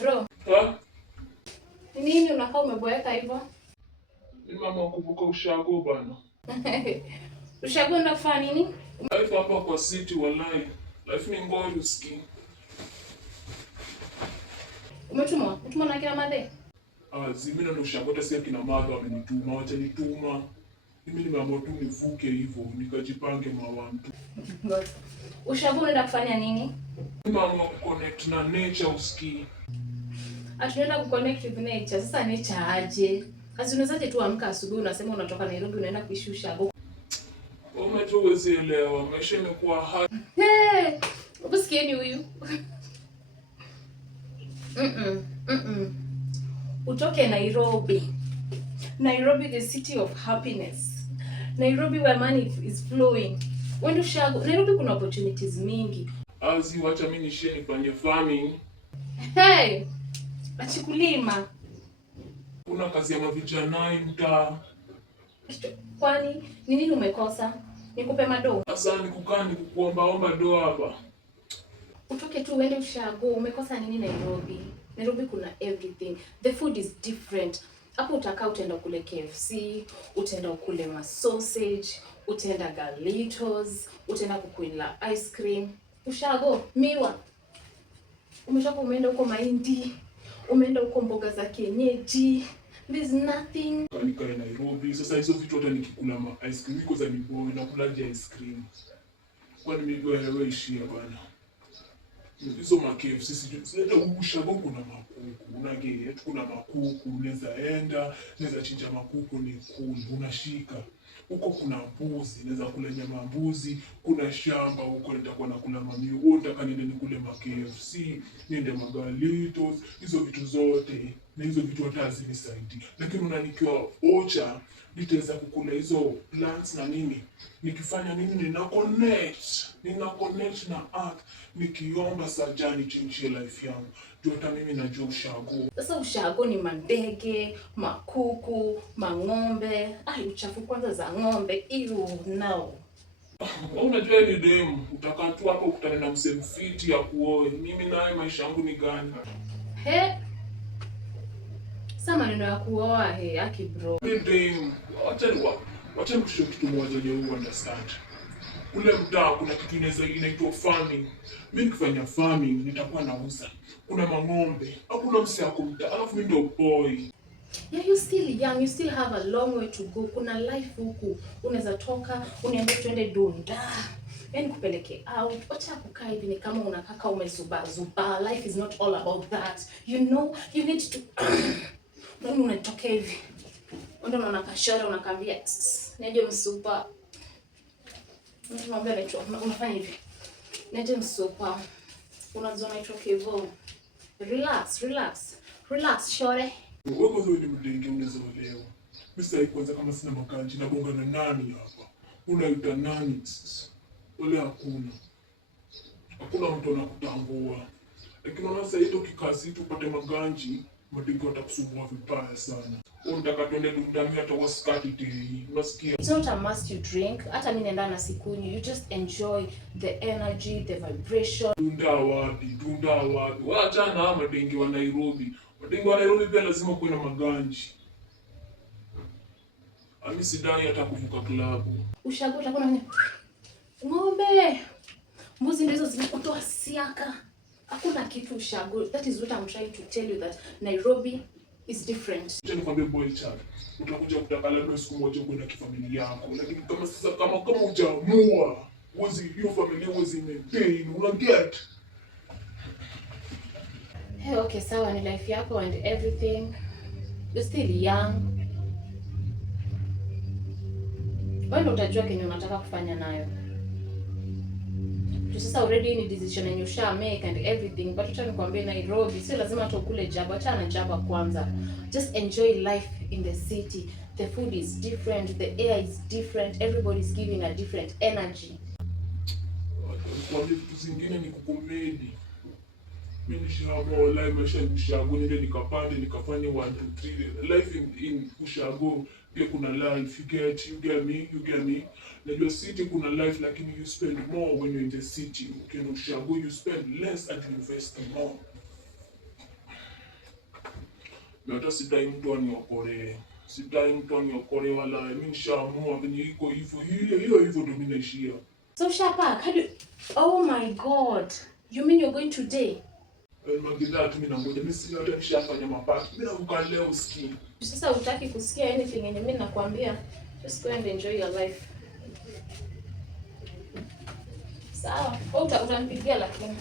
Bro, Ha? ni nini unakaa umeboeka hivyo? Ni mama kuvuka ushago bana. Ushakwenda kufanya nini? Life hapa kwa city wallahi. Life ni ngori usikii. Umetumwa? Umetumwa na kila madhe? Zimina ndo ushago hata si kina madha wamenituma, wacha nituma. Mimi nimeamua tu nivuke hivyo, nikajipange mawantu. Ushago unaenda kufanya nini? Nimeamua kuconnect na nature usikii. Tunaenda kuconnect with nature. Sasa nature aje? Kazi unawezaje tu amka asubuhi unasema unatoka Nairobi unaenda kuishi ushago? Unajua huwezi elewa, maisha imekuwa hard. Usikieni huyu. Utoke Nairobi. Nairobi, the city of happiness. Nairobi where money is flowing. When ushago, Nairobi kuna opportunities mingi. Wacha mimi nishie nifanye farming. Hey! Achikulima. Kuna kazi ya mavijana mtaa. Kwani ni nini umekosa? Nikupe mado. Sasa nikukaa nikukuombaomba do hapa. Utoke tu uende ushago. Umekosa nini Nairobi? Nairobi kuna everything. The food is different. Hapo utakaa utaenda kule KFC, utaenda kule ma sausage, utaenda Galitos, utaenda kukula ice cream. Ushago, miwa. Umetoka umeenda huko mahindi, umeenda huko mboga za kienyeji. There's nothing. Nikae Nairobi. Sasa hizo vitu hata nikikula ma ice cream iko za miboy na kula ice cream. Kwani mimi wewe ishia bana. Hizo ma KFC sijui hata ushago kuna makuku. Unage kuna makuku unaweza enda, unaweza chinja makuku ni cool, unashika. Huko kuna mbuzi, naweza kula nyama ya mbuzi, kuna shamba huko nitakuwa nakula mamiwa, unataka niende nikule ma KFC, niende Magalitos, hizo vitu zote, na hizo vitu hata hazinisaidii. Lakini unanikiwa ocha, nitaweza kukula hizo plants na nini. Nikifanya nini nina connect na earth, nikiomba sajani change life yangu. Juu hata mimi najua ushago. Sasa ushago ni mandege, makuku, mang'ombe. Uchafu kwanza za ng'ombe. No. Unajua ni demu, utakaa tu hapo ukutane na msemo fiti ya kuoe. Mimi naye maisha yangu ni gani? Sasa maneno ya kuoa aki bro. Ni demu. Wacha nikushow kitu moja you understand. Kule mtaa kuna kitu inaitwa farming. Mimi nikifanya farming nitakuwa nauza. Kuna mang'ombe, hakuna msi ya kumta, alafu mimi ndio boy. Yeah, you still young, you still have a long way to go. Kuna life huku, unaweza toka, uniambie tuende Dunda. Yaani kupeleke out. Wacha kukaa hivi ni kama unakaka umezuba. Life is not all about that. You know, you need to nani unatokea hivi. Ndio unaona kashora unakambia, "Neje msupa." Unamwambia naitwa unafanya hivi. Neje msupa. Unajua naitwa Kevo. Relax, shore. Wewe kwanza ni mdenge unaweza leo. Mimi sasa kwanza kama sina makanji na bonga na nani hapa? Unaita nani? Wale hakuna. Hakuna mtu anakutambua. Lakini unaona sasa hiyo kikazi tu upate maganji, madenge watakusumbua vibaya sana. Unataka tuende Dunda hata wasikati tei. Unasikia? It's not a must you drink. Hata mimi naenda na sikunywi. You just enjoy the energy, the vibration. Dunda wapi? Wacha na madenge wa Nairobi. Madenge wa Nairobi pia lazima kuwe na maganji. Ami sidai hata kuvuka klabu. Ushago utakuwa na ng'ombe. Mbuzi ndizo zinakutoa siaka. Hakuna kitu ushago. That is what I'm trying to tell you, that Nairobi is different. Acha nikwambie boy child. Utakuja kutaka labda siku moja kwenda kifamilia yako. Lakini kama sasa kama hujaamua, hiyo familia huwezi maintain, una get. Okay, sawa ni life yako and everything. You're still young. Wewe utajua kenye unataka kufanya nayo. Sasa already ni decision yenye usha make and everything, but acha nikwambie Nairobi sio lazima tu kule Jaba, acha na Jaba kwanza. Just enjoy life in the city. The food is different, the air is different, everybody's giving a different energy. Kwa vitu zingine ni kukomedi. Mimi nishaamua life maisha ni ushago, nende nikapande nikafanye 1 2 3. Life in ushago pia kuna life, you get me. Najua city kuna life lakini you spend more when you're in the city. Ukienda ushago you spend less and you invest more. Na hata sidai mtu aniokolee. Sidai mtu aniokolee wala mimi nishaamua venye iko hivyo. Hiyo hivyo ndio mimi naishia. So ushapack? Oh my god. You mean you're going today? Magidha tu mimi nangoja. Mimi sina hata nishafanya mapaki. Mimi navuka leo usikii. Sasa hutaki kusikia anything yenye mimi nakwambia. Just go and enjoy your life. Sawa. Utanipigia lakini.